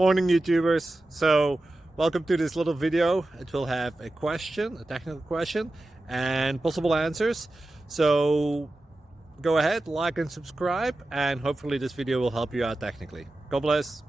Morning YouTubers. So welcome to this little video. It will have a question, a technical question, and possible answers. So go ahead, like and subscribe, and hopefully this video will help you out technically. God bless.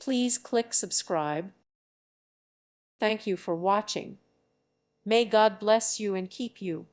Please click subscribe. Thank you for watching. May God bless you and keep you.